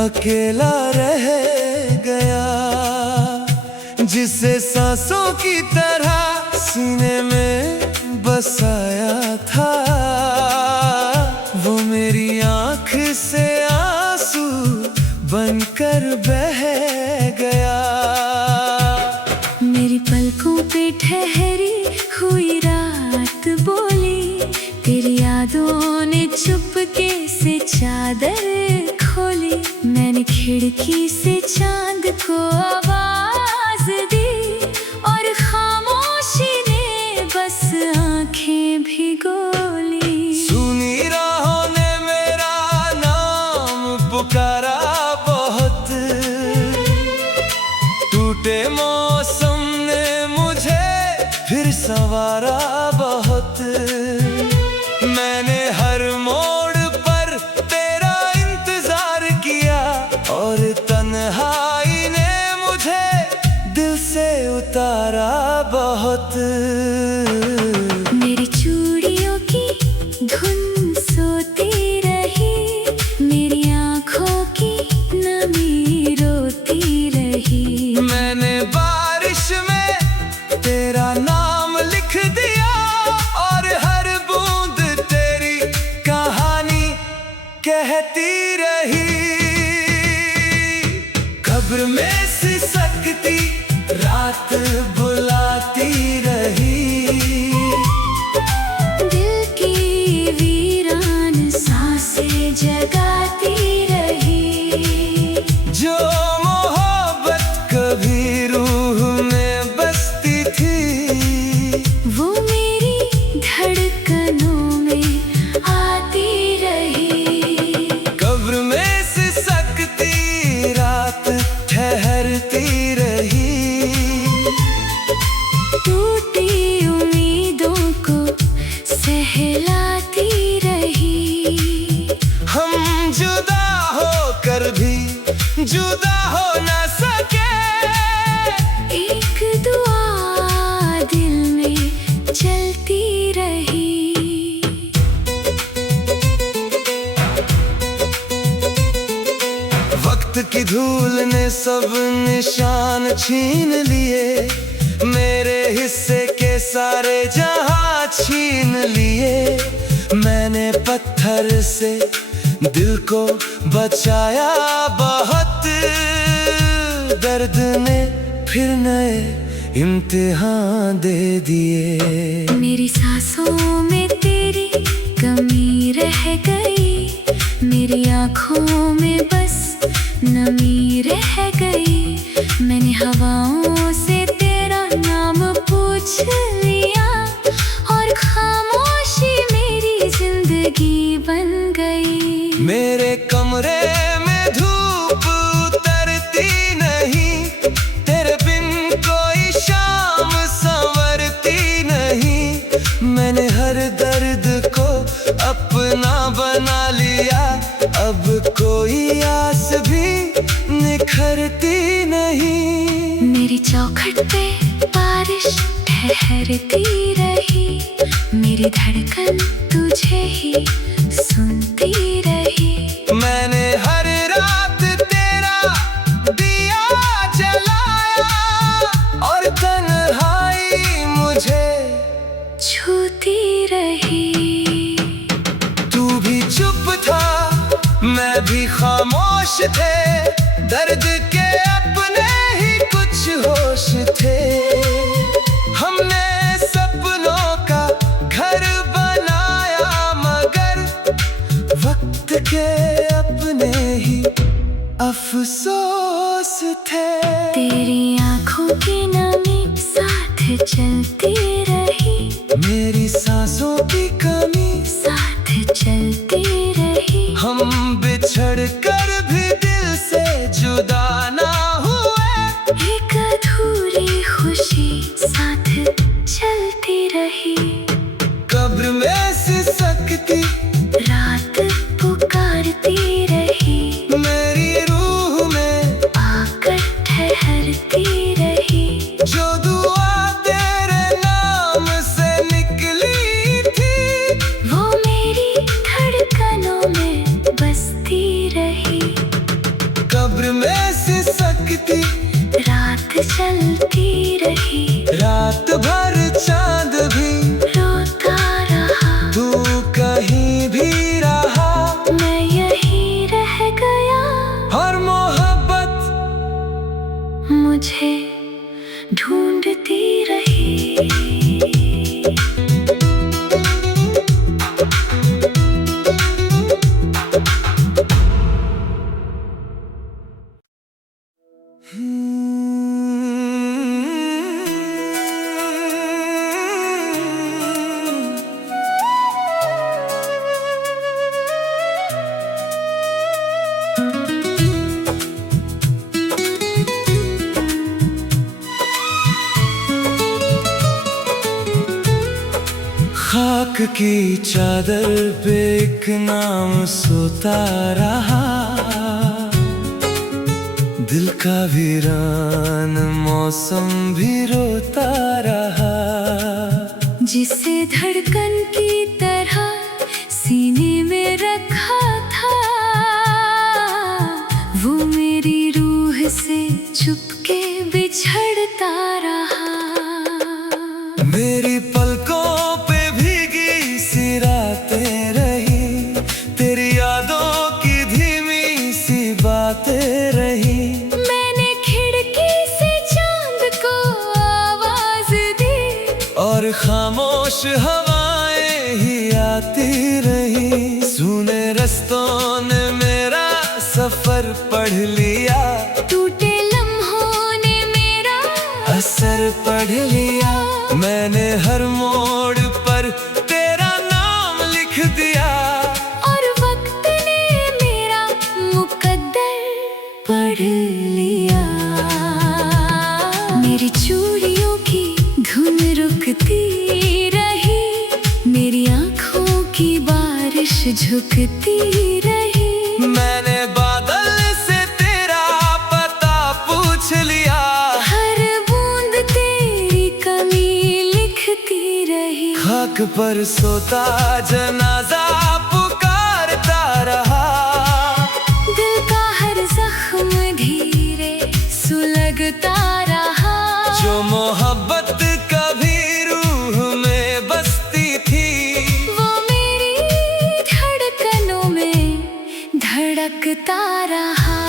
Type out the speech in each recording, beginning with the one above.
अकेला रह गया, जिसे सांसों की तरह सीने में बसाया था। वो मेरी आँख से आंसू बनकर बह गया। मेरी पलकों पे ठहरी हुई रात बोली, तेरी यादों ने चुपके से चादर खोली। मैंने खिड़की से चांद को आवाज दी, और खामोशी ने बस आंखें भिगोली। सुनी राहों ने मेरा नाम पुकारा बहुत, टूटे मौसम ने मुझे फिर संवारा बहुत। मैंने हर मोड़ पर तेरा इंतजार किया, और तन्हाई ने मुझे दिल से उतारा बहुत। मेरी चूड़ियों की धुन सोती रही, मेरी आँखों की नमी रोती रही। मैंने बारिश में तेरा नाम लिख दिया, और हर बूंद तेरी कहानी कहती रही। कब्र में सिसकती रात बुलाती रही, दिल की वीरान सांसें जगाती रही। जो मोहब्बत कभी रूह में बसती थी, वो मेरी धड़कनों में आती रही। कब्र में सिसकती रात ठहरती रही, टूटी उम्मीदों को सहलाती रही। हम जुदा होकर भी जुदा हो न सके। एक दुआ दिल में चलती रही। वक्त की धूल ने सब निशान छीन लिए, मेरे हिस्से के सारे जहां छीन लिए। मैंने पत्थर से दिल को बचाया बहुत, दर्द ने फिर नए इम्तिहान दे दिए। मेरी सांसों में तेरी कमी रह गई, मेरी आँखों में बस नमी रह गई। मैंने हवाओं से तेरा नाम पूछ लिया, और खामोशी मेरी जिंदगी बन गई। मेरे कमरे में धूप उतरती नहीं, तेरे बिन कोई शाम संवरती नहीं। मैंने हर दर्द को अपना बना लिया, अब कोई आस भी निखरती नहीं। मेरी चौखट पे बारिश ठहरती रही, मेरी धड़कन तुझे ही सुनती रही। मैंने हर रात तेरा दिया जलाया, और तन्हाई मुझे छूती रही। तू भी चुप था, मैं भी खामोश थे, दर्द के अपने ही कुछ होश थे। हमने सपनों का घर बनाया, मगर वक्त के अपने ही अफसोस थे। तेरी आँखों की नमी साथ चलती रही, मेरी सांसों की कमी साथ चलती रही। हम बिछड़ कर भी दिल से जुदा ना हुए, एक अधूरी खुशी साथ चलती रही। कब्र में सिसकती रात पुकारती रही, मेरी रूह में आकर ठहरती रही। जो दुआ तेरे नाम की चादर पे एक नाम सोता रहा, दिल का वीरान मौसम भी रोता रहा। जिसे धड़कन की तरह सीने में रखा था, वो मेरी रूह से चुपके बिछड़ता रहा। मेरी पलकों पे भीगी सी रातें रही, तेरी यादों की धीमी सी बातें रही। मैंने खिड़की से चांद को आवाज दी, और खामोश हवाएं ही आती रही। सूने रस्तों ने मेरा सफर पढ़ लिया, टूटे लम्हों ने मेरा असर पढ़ लिया। मैंने हर मोड़ पर तेरा नाम लिख दिया, और वक्त ने मेरा मुकद्दर पढ़ लिया। मेरी चूड़ियों की धुन रुकती रही, मेरी आँखों की बारिश झुकती रही। मैंने बादल से तेरा पता पूछ लिया, हर बूंद तेरी कमी लिखती रही। खाक पर सोता जनाजा पुकारता रहा, दिल का हर जख्म धीरे सुलगता रहा। जो मोहब्बत कभी रूह में बसती थी, वो मेरी धड़कनों में धड़कता रहा।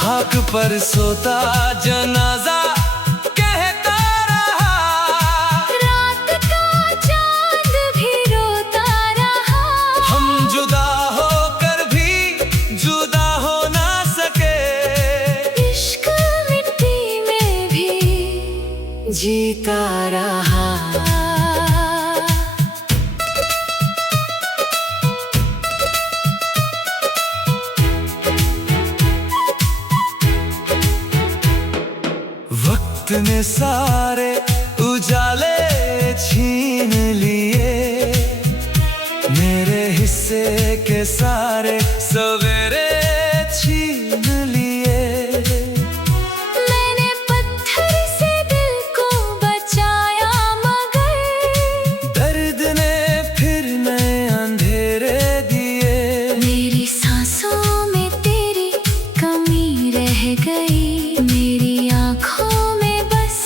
खाक पर सोता जनाजा कहता रहा, रात का चांद भी रोता रहा। हम जुदा होकर भी जुदा हो ना सके, इश्क मिट्टी में भी जीता रहा। वक्त ने सारे उजाले छीन लिए, मेरे हिस्से के सारे सवेरे छीन लिए। मैंने पत्थर से दिल को बचाया, मगर दर्द ने फिर नए अंधेरे दिए। मेरी सांसों में तेरी कमी रह गई, मेरी आँखों में बस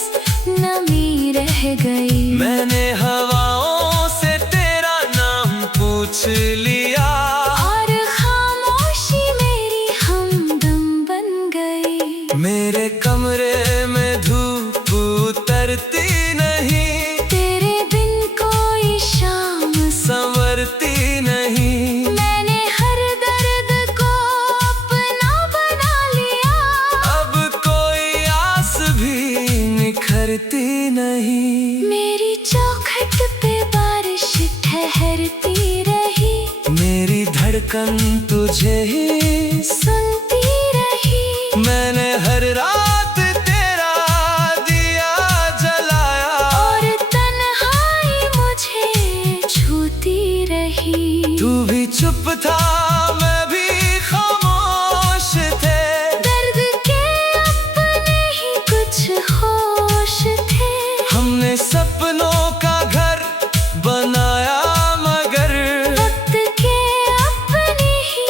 नमी रह गई। मैंने हवाओं से तेरा नाम पूछ लिया, और खामोशी मेरी हमदम बन गई। मेरे कमरे में धूप उतरती नहीं, तेरे बिन कोई शाम संवरती नहीं। मैंने हर दर्द को अपना बना लिया, अब कोई आस भी निखरती नहीं। मेरी चौखट पे बारिश ठहरती रही, मेरी धड़कन तुझे ही सुनती रही। मैंने हर रात तेरा दिया जलाया, और तन्हाई मुझे छूती रही। तू भी चुप था मैं भी खामोश थे, दर्द के अपने ही कुछ होश थे। हमने सपनों का घर बनाया, मगर वक्त के अपने ही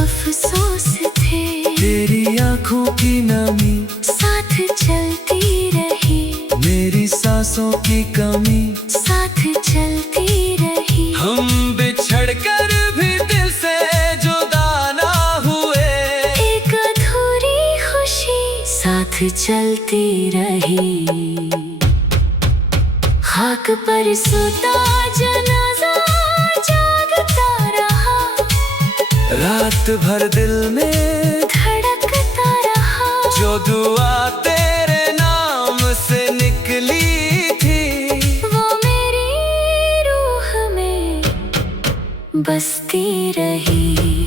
अफसोस थे। तेरी आंखों की नमी साथ चलती रही, मेरी सांसों की कमी साथ चलती रही। हम बिछड़ कर भी दिल से जुदा ना हुए, एक अधूरी खुशी साथ चलती रही। खाक पर सोता जनाजा जागता रहा, रात भर दिल में धड़कता रहा। जो दुआ तेरे नाम से निकली थी, वो मेरी रूह में बसती रही।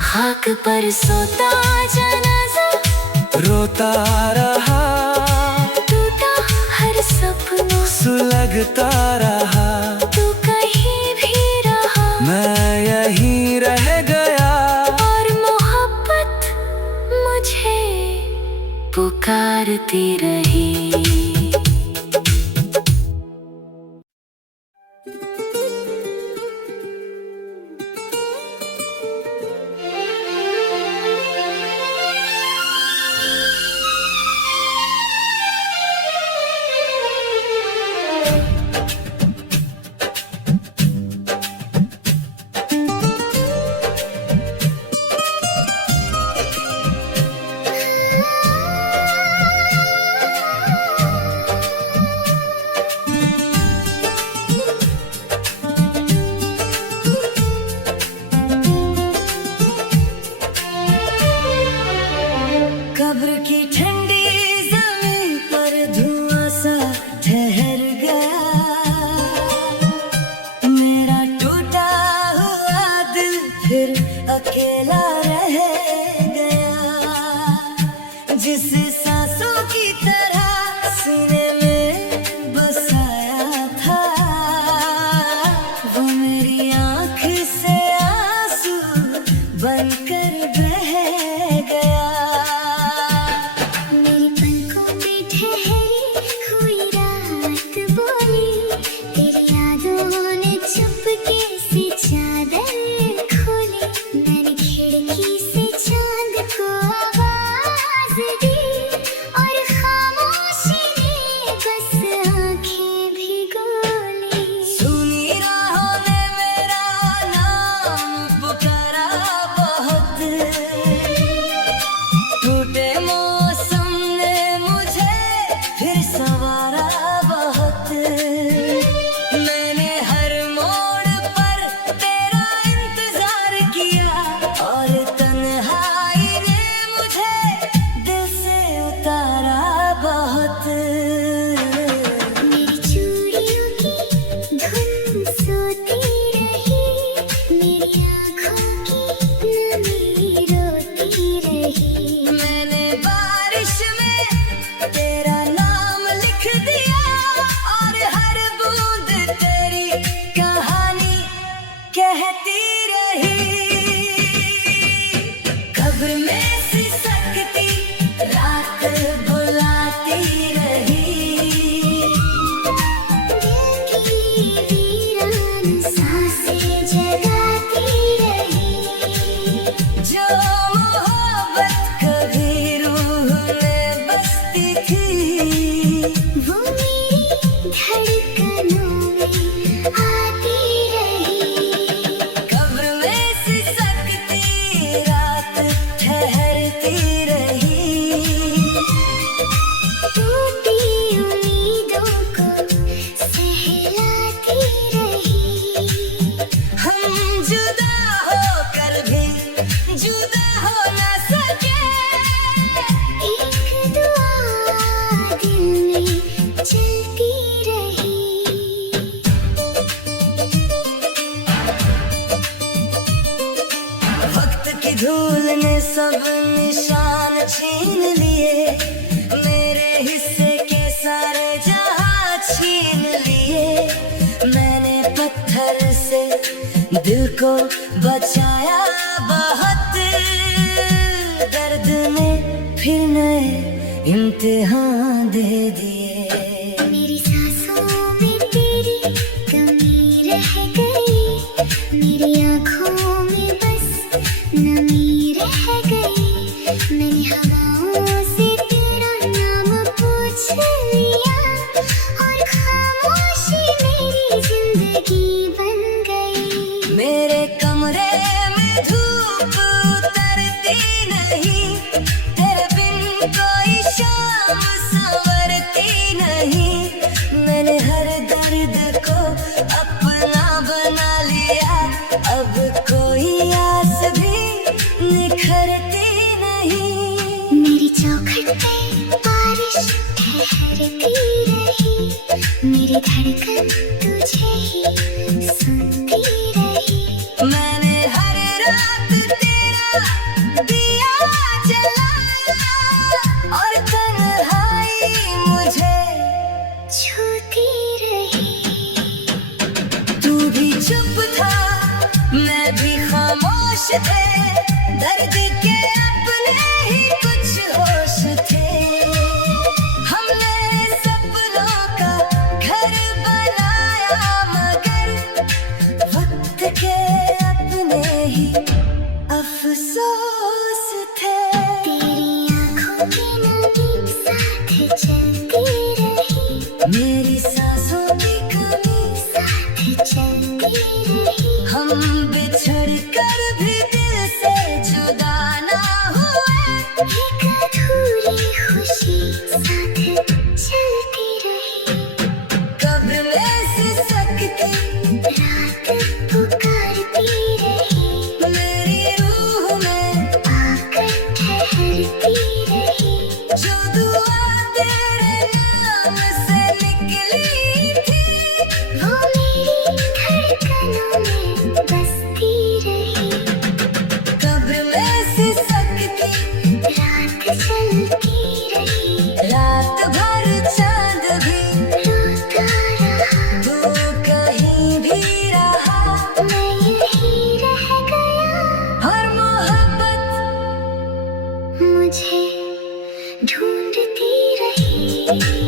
खाक पर सोता जनाजा रोता रहा, टूटा हर सपनों सुलगता रहा। तू करती रही। कब्र की ठंडी जमीन पर धुआं सा ठहर गया, मेरा टूटा हुआ दिल फिर अकेला रह गया। जिस सांसों की तरह सीने में बसाया था, वो मेरी आँख से आंसू बनकर बह गया। मेरी पलकों पे ठहरी हुई रात बोली, तेरी यादों ने चुपके से चादर खोली। मैंने खिड़की से चांद को आवाज दी, और खामोशी ने बस आंखें भिगो ली। सुनी राहों ने मेरा नाम पुकारा बहुत, टूटे मौसम ने मुझे फिर संवारा बहुत। मैंने हर मोड़ पर तेरा इंतजार किया, और तन्हाई ने मुझे दिल से उतारा बहुत। मेरी चूड़ियों की धुन सोती रही, मेरी आँखों की नमी रोती रही। मैंने बारिश में तेरा नाम लिख दिया, और हर बूंद तेरी कहानी कहती रही। कब्र में सिसकती रात बुलाती रही, दिल की वीरान सांसें जगाती रही। जो मोहब्बत कभी रूह में बसती थी, वो मेरी धड़कनों में आती रही। कब्र में सिसकती रात ठहरती रही। टूटी उम्मीदों को सहलाती रही। हम जुदा होकर भी जुदा हो न सके, एक दुआ दिल में चलती रही। वक्त की धूल ने सब निशान छीन लिए, मेरे हिस्से के सारे जहां छीन लिए। मैंने पत्थर से दिल को बचाया बहुत, दर्द ने फिर नए इम्तिहान दे दिए। मेरी सांसों में तेरी कमी रह गई, मेरी आँखों में बस नमी रह गई। मैंने हवाओं से तेरा नाम पूछ लिया, और खामोशी मेरी जिंदगी बन गई। मेरे कमरे में धूप उतरती नहीं, तेरे बिन कोई शाम संवरती नहीं। मैंने हर दर्द को अपना बना लिया, अब कोई आस भी निखरती नहीं। मेरी चौखट पे बारिश ठहरती रही, मेरी धड़कन तुझे ही सुनती रही। मैंने हर रात तेरा दिया जलाया, और तन्हाई मुझे छूती रही। तू भी चुप था, मैं भी खामोश थे, दर्द के अपने ही कुछ होश थे। हम बिछड़ कर भी दिल से जुदा ना हुए, एक अधूरी खुशी साथ चलती रही। कब्र में सिसकती रात पुकारती रही, मेरी रूह में आकर ठहरती रही। जो दुआ तेरे नाम से निकली थी, वो मेरी धड़कनों में बसती रही। कब्र में सिसकती रात चलती रही, रात भर चांद भी रोता रहा। तू कहीं भी रहा, मैं यहीं रह गया, हर मोहब्बत मुझे ढूंढती रही।